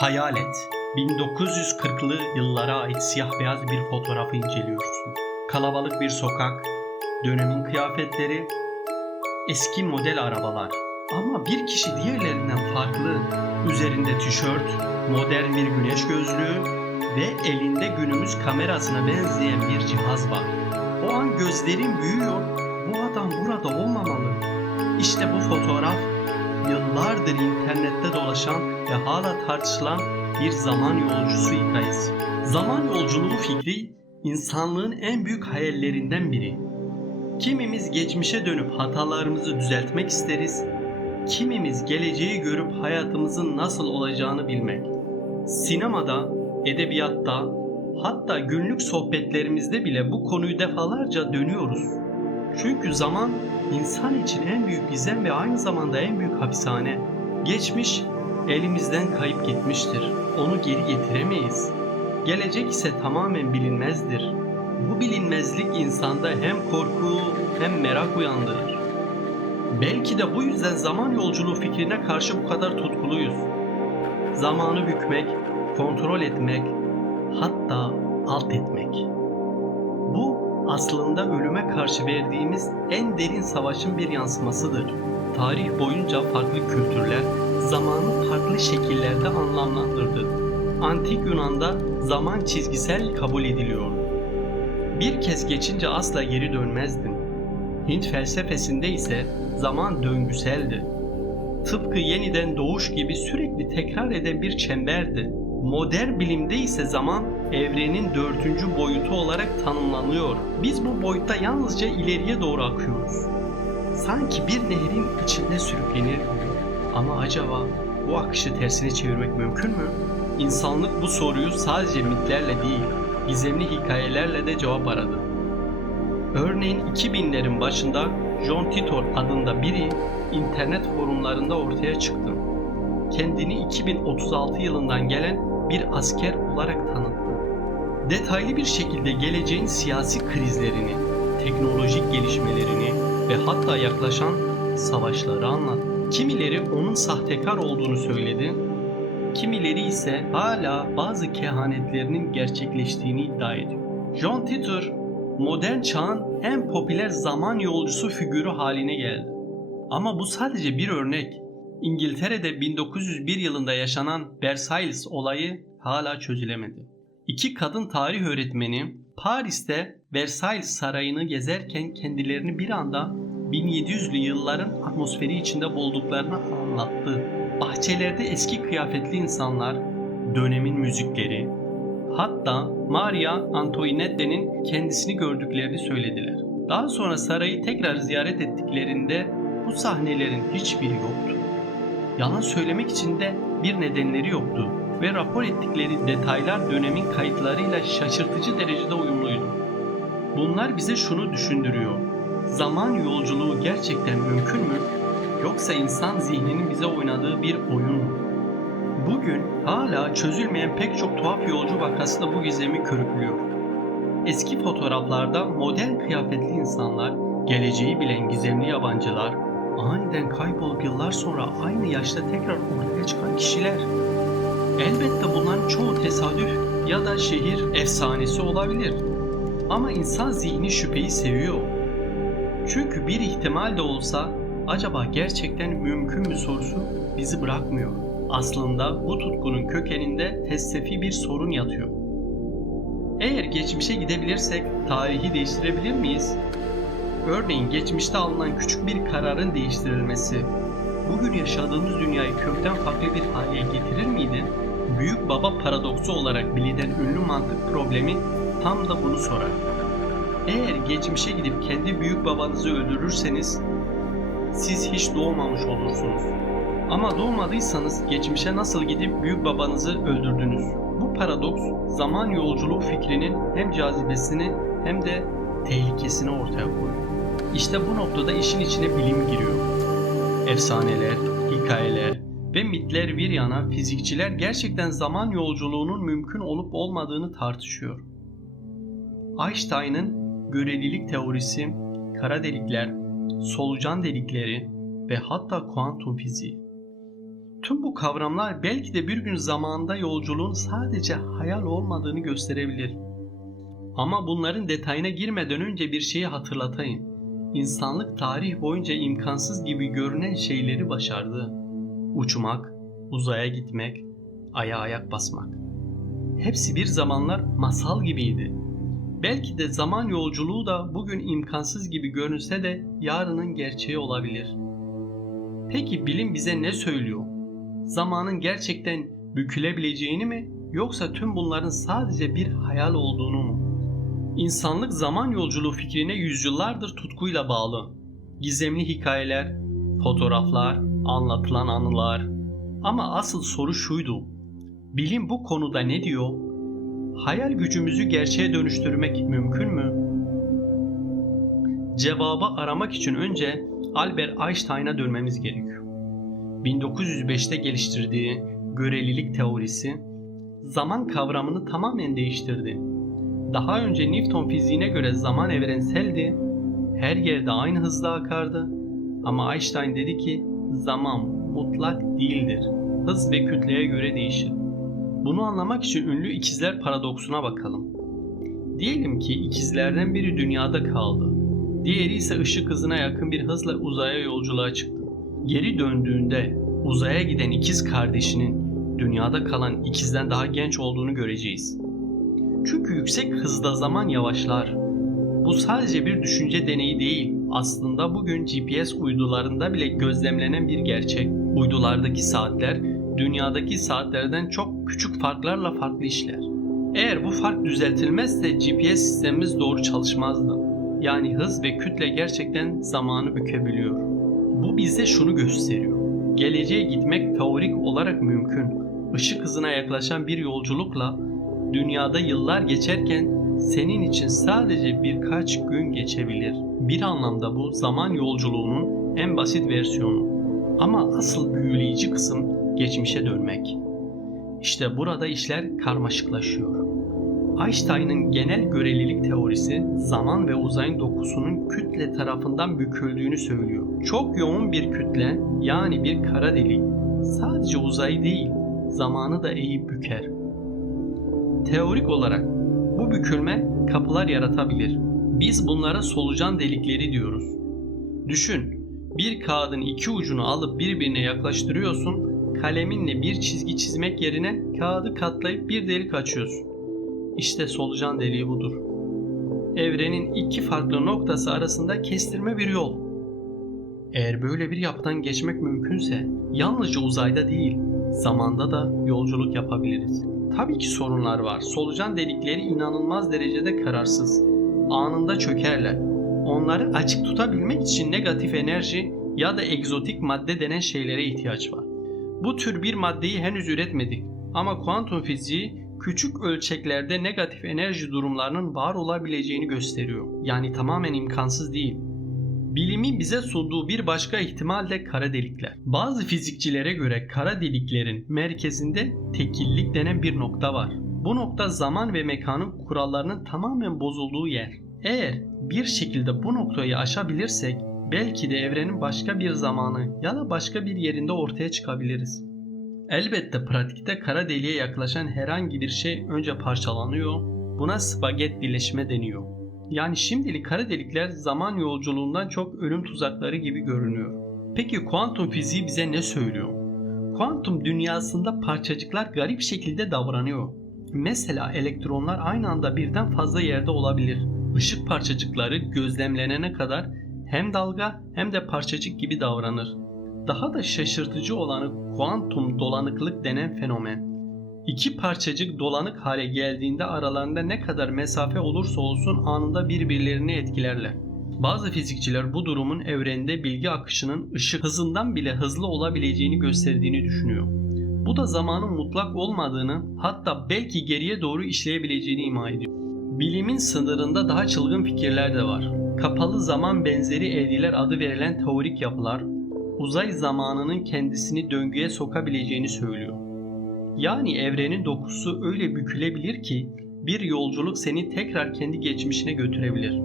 Hayal et. 1940'lı yıllara ait siyah beyaz bir fotoğrafı inceliyorsun. Kalabalık bir sokak, dönemin kıyafetleri, eski model arabalar. Ama bir kişi diğerlerinden farklı. Üzerinde tişört, modern bir güneş gözlüğü ve elinde günümüz kamerasına benzeyen bir cihaz var. O an gözlerin büyüyor. Bu adam burada olmamalı. İşte bu fotoğraf yıllardır internette dolaşan ve hala tartışılan bir zaman yolcusu hikayesi. Zaman yolculuğu fikri insanlığın en büyük hayallerinden biri. Kimimiz geçmişe dönüp hatalarımızı düzeltmek isteriz, kimimiz geleceği görüp hayatımızın nasıl olacağını bilmek. Sinemada, edebiyatta, hatta günlük sohbetlerimizde bile bu konuyu defalarca dönüyoruz. Çünkü zaman insan için en büyük gizem ve aynı zamanda en büyük hapishane. Geçmiş elimizden kayıp gitmiştir. Onu geri getiremeyiz. Gelecek ise tamamen bilinmezdir. Bu bilinmezlik insanda hem korku hem merak uyandırır. Belki de bu yüzden zaman yolculuğu fikrine karşı bu kadar tutkuluyuz. Zamanı bükmek, kontrol etmek, hatta alt etmek. Bu aslında ölüme karşı verdiğimiz en derin savaşın bir yansımasıdır. Tarih boyunca farklı kültürler zamanı farklı şekillerde anlamlandırdı. Antik Yunan'da zaman çizgisel kabul ediliyordu. Bir kez geçince asla geri dönmezdin. Hint felsefesinde ise zaman döngüseldi. Tıpkı yeniden doğuş gibi sürekli tekrar eden bir çemberdi. Modern bilimde ise zaman evrenin dördüncü boyutu olarak tanımlanıyor. Biz bu boyutta yalnızca ileriye doğru akıyoruz. Sanki bir nehrin içinde sürüklenir gibi. Ama acaba bu akışı tersine çevirmek mümkün mü? İnsanlık bu soruyu sadece mitlerle değil, gizemli hikayelerle de cevap aradı. Örneğin 2000'lerin başında John Titor adında biri internet forumlarında ortaya çıktı. Kendini 2036 yılından gelen bir asker olarak tanıttı. Detaylı bir şekilde geleceğin siyasi krizlerini, teknolojik gelişmelerini ve hatta yaklaşan savaşları anlattı. Kimileri onun sahtekar olduğunu söyledi, kimileri ise hala bazı kehanetlerinin gerçekleştiğini iddia ediyor. John Titor, modern çağın en popüler zaman yolcusu figürü haline geldi. Ama bu sadece bir örnek. İngiltere'de 1901 yılında yaşanan Versailles olayı hala çözülemedi. İki kadın tarih öğretmeni Paris'te Versailles sarayını gezerken kendilerini bir anda 1700'lü yılların atmosferi içinde bulduklarını anlattı. Bahçelerde eski kıyafetli insanlar, dönemin müzikleri, hatta Maria Antoinette'nin kendisini gördüklerini söylediler. Daha sonra sarayı tekrar ziyaret ettiklerinde bu sahnelerin hiçbiri yoktu. Yalan söylemek için de bir nedenleri yoktu ve rapor ettikleri detaylar dönemin kayıtlarıyla şaşırtıcı derecede uyumluydu. Bunlar bize şunu düşündürüyor. Zaman yolculuğu gerçekten mümkün mü? Yoksa insan zihninin bize oynadığı bir oyun mu? Bugün hala çözülmeyen pek çok tuhaf yolcu vakası da bu gizemi körüklüyor. Eski fotoğraflarda modern kıyafetli insanlar, geleceği bilen gizemli yabancılar, aniden kaybolup yıllar sonra aynı yaşta tekrar ortaya çıkan kişiler. Elbette bunların çoğu tesadüf ya da şehir efsanesi olabilir. Ama insan zihni şüpheyi seviyor. Çünkü bir ihtimal de olsa acaba gerçekten mümkün mü sorusu bizi bırakmıyor. Aslında bu tutkunun kökeninde felsefi bir sorun yatıyor. Eğer geçmişe gidebilirsek tarihi değiştirebilir miyiz? Örneğin geçmişte alınan küçük bir kararın değiştirilmesi bugün yaşadığımız dünyayı kökten farklı bir hale getirir miydi? Büyük baba paradoksu olarak bilinen ünlü mantık problemi tam da bunu sorar. Eğer geçmişe gidip kendi büyük babanızı öldürürseniz siz hiç doğmamış olursunuz. Ama doğmadıysanız geçmişe nasıl gidip büyük babanızı öldürdünüz? Bu paradoks zaman yolculuğu fikrinin hem cazibesini hem de tehlikesini ortaya koyuyor. İşte bu noktada işin içine bilim giriyor. Efsaneler, hikayeler ve mitler bir yana fizikçiler gerçekten zaman yolculuğunun mümkün olup olmadığını tartışıyor. Einstein'ın görelilik teorisi, kara delikler, solucan delikleri ve hatta kuantum fiziği. Tüm bu kavramlar belki de bir gün zamanında yolculuğun sadece hayal olmadığını gösterebilir. Ama bunların detayına girmeden önce bir şeyi hatırlatayım. İnsanlık tarih boyunca imkansız gibi görünen şeyleri başardı. Uçmak, uzaya gitmek, aya ayak basmak. Hepsi bir zamanlar masal gibiydi. Belki de zaman yolculuğu da bugün imkansız gibi görünse de yarının gerçeği olabilir. Peki bilim bize ne söylüyor? Zamanın gerçekten bükülebileceğini mi yoksa tüm bunların sadece bir hayal olduğunu mu? İnsanlık zaman yolculuğu fikrine yüzyıllardır tutkuyla bağlı. Gizemli hikayeler, fotoğraflar, anlatılan anılar. Ama asıl soru şuydu. Bilim bu konuda ne diyor? Hayal gücümüzü gerçeğe dönüştürmek mümkün mü? Cevabı aramak için önce Albert Einstein'a dönmemiz gerekiyor. 1905'te geliştirdiği görelilik teorisi zaman kavramını tamamen değiştirdi. Daha önce Newton fiziğine göre zaman evrenseldi, her yerde aynı hızla akardı. Ama Einstein dedi ki zaman mutlak değildir, hız ve kütleye göre değişir. Bunu anlamak için ünlü ikizler paradoksuna bakalım. Diyelim ki ikizlerden biri dünyada kaldı. Diğeri ise ışık hızına yakın bir hızla uzaya yolculuğa çıktı. Geri döndüğünde uzaya giden ikiz kardeşinin dünyada kalan ikizden daha genç olduğunu göreceğiz. Çünkü yüksek hızda zaman yavaşlar. Bu sadece bir düşünce deneyi değil, aslında bugün GPS uydularında bile gözlemlenen bir gerçek. Uydulardaki saatler dünyadaki saatlerden çok küçük farklarla farklı işler. Eğer bu fark düzeltilmezse GPS sistemimiz doğru çalışmazdı. Yani hız ve kütle gerçekten zamanı bükebiliyor. Bu bize şunu gösteriyor. Geleceğe gitmek teorik olarak mümkün. Işık hızına yaklaşan bir yolculukla dünyada yıllar geçerken senin için sadece birkaç gün geçebilir. Bir anlamda bu zaman yolculuğunun en basit versiyonu. Ama asıl büyüleyici kısım geçmişe dönmek. İşte burada işler karmaşıklaşıyor. Einstein'ın genel görelilik teorisi zaman ve uzayın dokusunun kütle tarafından büküldüğünü söylüyor. Çok yoğun bir kütle yani bir kara delik sadece uzayı değil zamanı da eğip büker. Teorik olarak bu bükülme kapılar yaratabilir. Biz bunlara solucan delikleri diyoruz. Düşün, bir kağıdın iki ucunu alıp birbirine yaklaştırıyorsun, kaleminle bir çizgi çizmek yerine kağıdı katlayıp bir delik açıyorsun. İşte solucan deliği budur. Evrenin iki farklı noktası arasında kestirme bir yol. Eğer böyle bir yapıdan geçmek mümkünse yalnızca uzayda değil, zamanda da yolculuk yapabiliriz. Tabii ki sorunlar var. Solucan delikleri inanılmaz derecede kararsız. Anında çökerler. Onları açık tutabilmek için negatif enerji ya da egzotik madde denen şeylere ihtiyaç var. Bu tür bir maddeyi henüz üretmedik ama kuantum fiziği küçük ölçeklerde negatif enerji durumlarının var olabileceğini gösteriyor. Yani tamamen imkansız değil. Bilimin bize sunduğu bir başka ihtimal de kara delikler. Bazı fizikçilere göre kara deliklerin merkezinde tekillik denen bir nokta var. Bu nokta zaman ve mekanın kurallarının tamamen bozulduğu yer. Eğer bir şekilde bu noktayı aşabilirsek belki de evrenin başka bir zamanı ya da başka bir yerinde ortaya çıkabiliriz. Elbette pratikte kara deliğe yaklaşan herhangi bir şey önce parçalanıyor. Buna spaget birleşme deniyor. Yani şimdilik kara delikler zaman yolculuğundan çok ölüm tuzakları gibi görünüyor. Peki kuantum fiziği bize ne söylüyor? Kuantum dünyasında parçacıklar garip şekilde davranıyor. Mesela elektronlar aynı anda birden fazla yerde olabilir. Işık parçacıkları gözlemlenene kadar hem dalga hem de parçacık gibi davranır. Daha da şaşırtıcı olanı kuantum dolanıklık denen fenomen. İki parçacık dolanık hale geldiğinde aralarında ne kadar mesafe olursa olsun anında birbirlerini etkilerler. Bazı fizikçiler bu durumun evrende bilgi akışının ışık hızından bile hızlı olabileceğini gösterdiğini düşünüyor. Bu da zamanın mutlak olmadığını hatta belki geriye doğru işleyebileceğini ima ediyor. Bilimin sınırında daha çılgın fikirler de var. Kapalı zaman benzeri evreler adı verilen teorik yapılar, uzay zamanının kendisini döngüye sokabileceğini söylüyor. Yani evrenin dokusu öyle bükülebilir ki bir yolculuk seni tekrar kendi geçmişine götürebilir.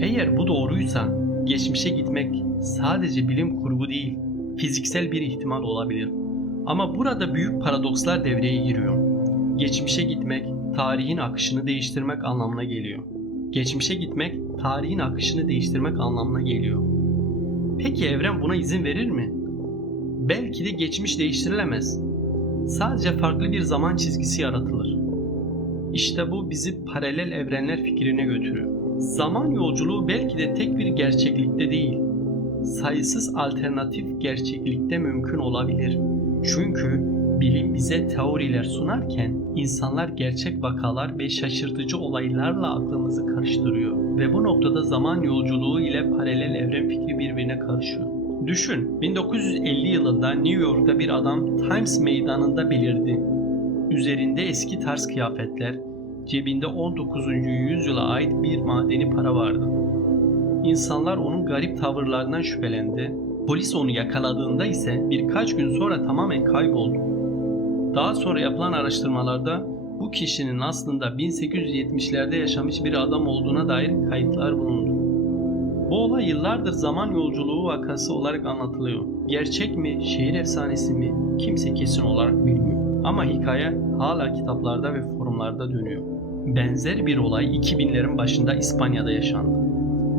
Eğer bu doğruysa geçmişe gitmek sadece bilim kurgu değil, fiziksel bir ihtimal olabilir. Ama burada büyük paradokslar devreye giriyor. Geçmişe gitmek, tarihin akışını değiştirmek anlamına geliyor. Geçmişe gitmek, tarihin akışını değiştirmek anlamına geliyor. Peki evren buna izin verir mi? Belki de geçmiş değiştirilemez. Sadece farklı bir zaman çizgisi yaratılır. İşte bu bizi paralel evrenler fikrine götürüyor. Zaman yolculuğu belki de tek bir gerçeklikte değil, sayısız alternatif gerçeklikte mümkün olabilir. Çünkü bilim bize teoriler sunarken insanlar gerçek vakalar ve şaşırtıcı olaylarla aklımızı karıştırıyor ve bu noktada zaman yolculuğu ile paralel evren fikri birbirine karışıyor. Düşün, 1950 yılında New York'ta bir adam Times meydanında belirdi. Üzerinde eski tarz kıyafetler, cebinde 19. yüzyıla ait bir madeni para vardı. İnsanlar onun garip tavırlarından şüphelendi. Polis onu yakaladığında ise birkaç gün sonra tamamen kayboldu. Daha sonra yapılan araştırmalarda bu kişinin aslında 1870'lerde yaşamış bir adam olduğuna dair kayıtlar bulundu. Bu olay yıllardır zaman yolculuğu vakası olarak anlatılıyor. Gerçek mi, şehir efsanesi mi kimse kesin olarak bilmiyor. Ama hikaye hala kitaplarda ve forumlarda dönüyor. Benzer bir olay 2000'lerin başında İspanya'da yaşandı.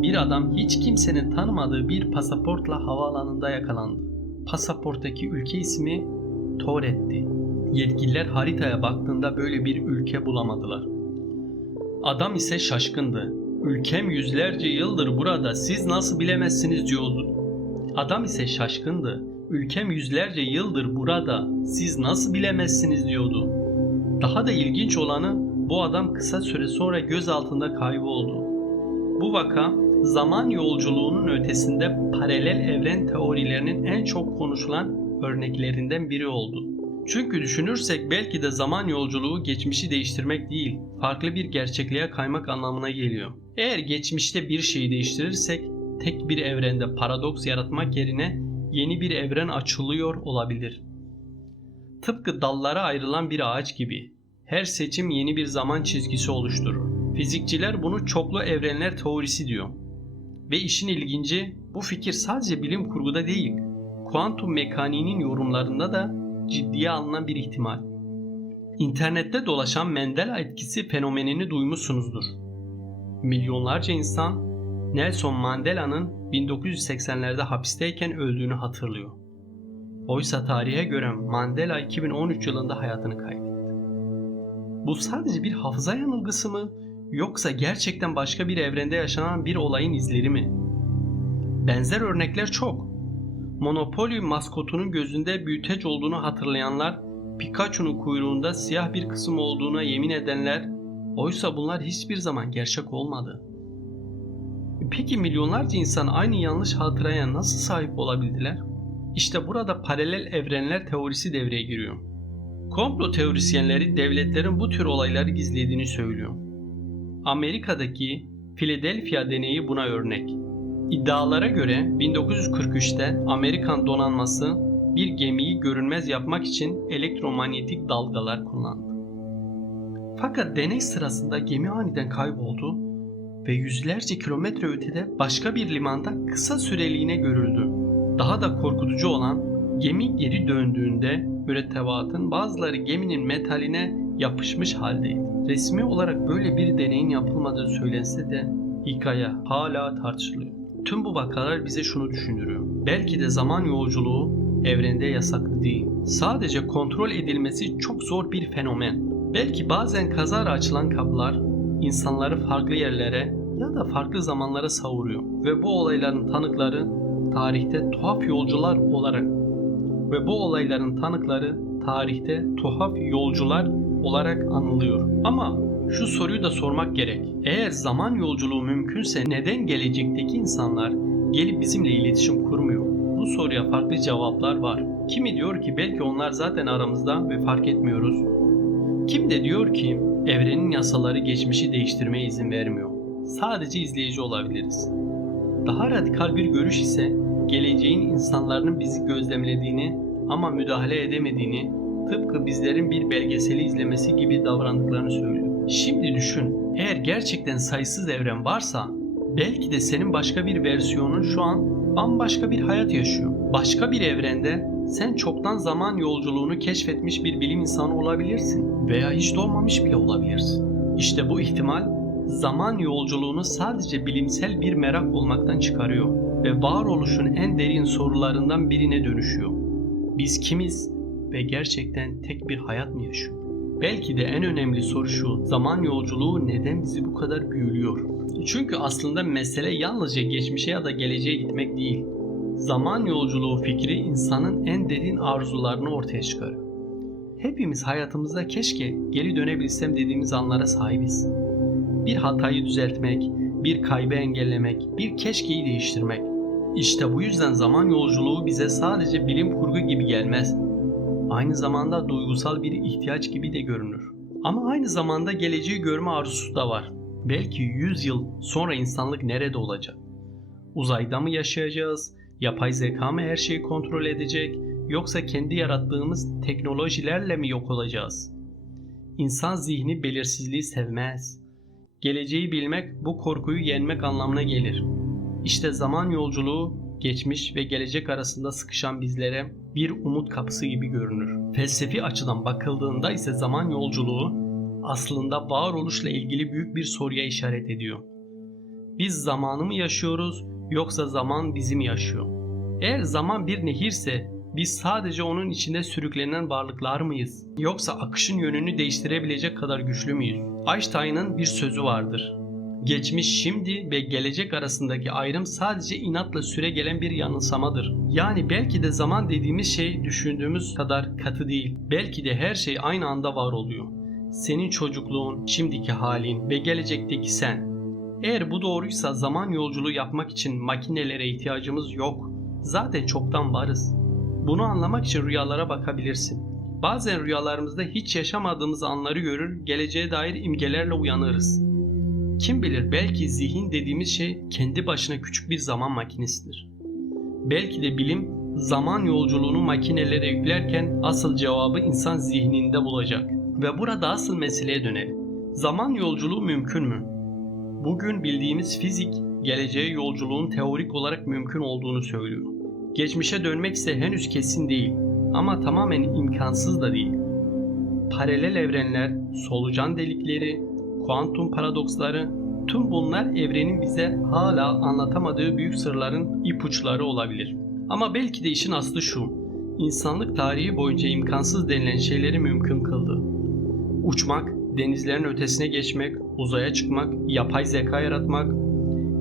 Bir adam hiç kimsenin tanımadığı bir pasaportla havaalanında yakalandı. Pasaporttaki ülke ismi Toret'ti. Yetkililer haritaya baktığında böyle bir ülke bulamadılar. Adam ise şaşkındı. Ülkem yüzlerce yıldır burada siz nasıl bilemezsiniz diyordu. Adam ise şaşkındı. Ülkem yüzlerce yıldır burada siz nasıl bilemezsiniz diyordu. Daha da ilginç olanı bu adam kısa süre sonra göz altında kayboldu. Bu vaka zaman yolculuğunun ötesinde paralel evren teorilerinin en çok konuşulan örneklerinden biri oldu. Çünkü düşünürsek belki de zaman yolculuğu geçmişi değiştirmek değil, farklı bir gerçekliğe kaymak anlamına geliyor. Eğer geçmişte bir şeyi değiştirirsek, tek bir evrende paradoks yaratmak yerine yeni bir evren açılıyor olabilir. Tıpkı dallara ayrılan bir ağaç gibi. Her seçim yeni bir zaman çizgisi oluşturur. Fizikçiler bunu çoklu evrenler teorisi diyor. Ve işin ilginci bu fikir sadece bilim kurguda değil, kuantum mekaniğinin yorumlarında da ciddiye alınan bir ihtimal. İnternette dolaşan Mandela etkisi fenomenini duymuşsunuzdur. Milyonlarca insan Nelson Mandela'nın 1980'lerde hapisteyken öldüğünü hatırlıyor. Oysa tarihe göre Mandela 2013 yılında hayatını kaybetti. Bu sadece bir hafıza yanılgısı mı yoksa gerçekten başka bir evrende yaşanan bir olayın izleri mi? Benzer örnekler çok. Monopoly maskotunun gözünde büyüteç olduğunu hatırlayanlar, Pikachu'nun kuyruğunda siyah bir kısım olduğuna yemin edenler, oysa bunlar hiçbir zaman gerçek olmadı. Peki milyonlarca insan aynı yanlış hatıraya nasıl sahip olabildiler? İşte burada paralel evrenler teorisi devreye giriyor. Komplo teorisyenleri devletlerin bu tür olayları gizlediğini söylüyor. Amerika'daki Philadelphia deneyi buna örnek. İddialara göre 1943'te Amerikan donanması bir gemiyi görünmez yapmak için elektromanyetik dalgalar kullandı. Fakat deney sırasında gemi aniden kayboldu ve yüzlerce kilometre ötede başka bir limanda kısa süreliğine görüldü. Daha da korkutucu olan gemi geri döndüğünde mürettebatın bazıları geminin metaline yapışmış haldeydi. Resmi olarak böyle bir deneyin yapılmadığı söylense de hikaye hala tartışılıyor. Tüm bu vakalar bize şunu düşündürüyor. Belki de zaman yolculuğu evrende yasaklı değil. Sadece kontrol edilmesi çok zor bir fenomen. Belki bazen kazara açılan kapılar insanları farklı yerlere ya da farklı zamanlara savuruyor ve bu olayların tanıkları tarihte tuhaf yolcular olarak ve bu olayların tanıkları tarihte tuhaf yolcular olarak anılıyor. Ama şu soruyu da sormak gerek. Eğer zaman yolculuğu mümkünse neden gelecekteki insanlar gelip bizimle iletişim kurmuyor? Bu soruya farklı cevaplar var. Kimi diyor ki belki onlar zaten aramızda ve fark etmiyoruz. Kim de diyor ki evrenin yasaları geçmişi değiştirmeye izin vermiyor. Sadece izleyici olabiliriz. Daha radikal bir görüş ise geleceğin insanların bizi gözlemlediğini ama müdahale edemediğini, tıpkı bizlerin bir belgeseli izlemesi gibi davrandıklarını söylüyor. Şimdi düşün, eğer gerçekten sayısız evren varsa belki de senin başka bir versiyonun şu an bambaşka bir hayat yaşıyor. Başka bir evrende sen çoktan zaman yolculuğunu keşfetmiş bir bilim insanı olabilirsin veya hiç doğmamış bile olabilirsin. İşte bu ihtimal zaman yolculuğunu sadece bilimsel bir merak olmaktan çıkarıyor ve varoluşun en derin sorularından birine dönüşüyor. Biz kimiz ve gerçekten tek bir hayat mı yaşıyor? Belki de en önemli soru şu, zaman yolculuğu neden bizi bu kadar büyülüyor? Çünkü aslında mesele yalnızca geçmişe ya da geleceğe gitmek değil. Zaman yolculuğu fikri insanın en derin arzularını ortaya çıkarıyor. Hepimiz hayatımızda keşke geri dönebilsem dediğimiz anlara sahibiz. Bir hatayı düzeltmek, bir kaybı engellemek, bir keşkeyi değiştirmek. İşte bu yüzden zaman yolculuğu bize sadece bilim kurgu gibi gelmez. Aynı zamanda duygusal bir ihtiyaç gibi de görünür. Ama aynı zamanda geleceği görme arzusu da var. Belki 100 yıl sonra insanlık nerede olacak? Uzayda mı yaşayacağız? Yapay zeka mı her şeyi kontrol edecek? Yoksa kendi yarattığımız teknolojilerle mi yok olacağız? İnsan zihni belirsizliği sevmez. Geleceği bilmek bu korkuyu yenmek anlamına gelir. İşte zaman yolculuğu geçmiş ve gelecek arasında sıkışan bizlere bir umut kapısı gibi görünür. Felsefi açıdan bakıldığında ise zaman yolculuğu aslında varoluşla ilgili büyük bir soruya işaret ediyor. Biz zamanı mı yaşıyoruz yoksa zaman bizi mi yaşıyor? Eğer zaman bir nehirse biz sadece onun içinde sürüklenen varlıklar mıyız? Yoksa akışın yönünü değiştirebilecek kadar güçlü müyüz? Einstein'ın bir sözü vardır. Geçmiş, şimdi ve gelecek arasındaki ayrım sadece inatla süre gelen bir yanılsamadır. Yani belki de zaman dediğimiz şey düşündüğümüz kadar katı değil. Belki de her şey aynı anda var oluyor. Senin çocukluğun, şimdiki halin ve gelecekteki sen. Eğer bu doğruysa zaman yolculuğu yapmak için makinelere ihtiyacımız yok. Zaten çoktan varız. Bunu anlamak için rüyalara bakabilirsin. Bazen rüyalarımızda hiç yaşamadığımız anları görür, geleceğe dair imgelerle uyanırız. Kim bilir belki zihin dediğimiz şey kendi başına küçük bir zaman makinesidir. Belki de bilim zaman yolculuğunu makinelere yüklerken asıl cevabı insan zihninde bulacak. Ve burada asıl meseleye dönelim. Zaman yolculuğu mümkün mü? Bugün bildiğimiz fizik geleceğe yolculuğun teorik olarak mümkün olduğunu söylüyor. Geçmişe dönmek ise henüz kesin değil ama tamamen imkansız da değil. Paralel evrenler, solucan delikleri, kuantum paradoksları, tüm bunlar evrenin bize hala anlatamadığı büyük sırların ipuçları olabilir. Ama belki de işin aslı şu. İnsanlık tarihi boyunca imkansız denilen şeyleri mümkün kıldı. Uçmak, denizlerin ötesine geçmek, uzaya çıkmak, yapay zeka yaratmak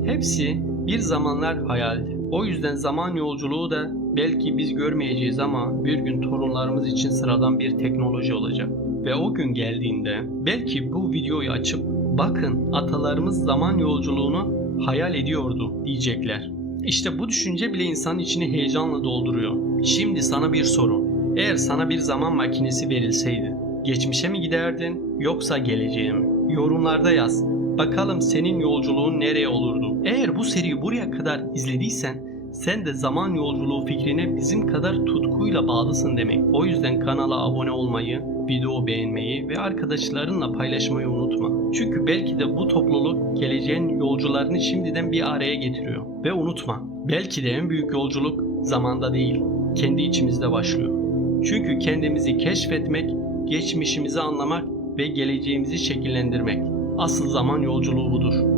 hepsi bir zamanlar hayaldi. O yüzden zaman yolculuğu da belki biz görmeyeceğiz ama bir gün torunlarımız için sıradan bir teknoloji olacak. Ve o gün geldiğinde belki bu videoyu açıp bakın atalarımız zaman yolculuğunu hayal ediyordu diyecekler. İşte bu düşünce bile insanın içini heyecanla dolduruyor. Şimdi sana bir soru. Eğer sana bir zaman makinesi verilseydi, geçmişe mi giderdin yoksa geleceğe mi? Yorumlarda yaz. Bakalım senin yolculuğun nereye olurdu? Eğer bu seriyi buraya kadar izlediysen sen de zaman yolculuğu fikrine bizim kadar tutkuyla bağlısın demek. O yüzden kanala abone olmayı, video beğenmeyi ve arkadaşlarınla paylaşmayı unutma. Çünkü belki de bu topluluk geleceğin yolcularını şimdiden bir araya getiriyor. Ve unutma, belki de en büyük yolculuk zamanda değil, kendi içimizde başlıyor. Çünkü kendimizi keşfetmek, geçmişimizi anlamak ve geleceğimizi şekillendirmek. Asıl zaman yolculuğu budur.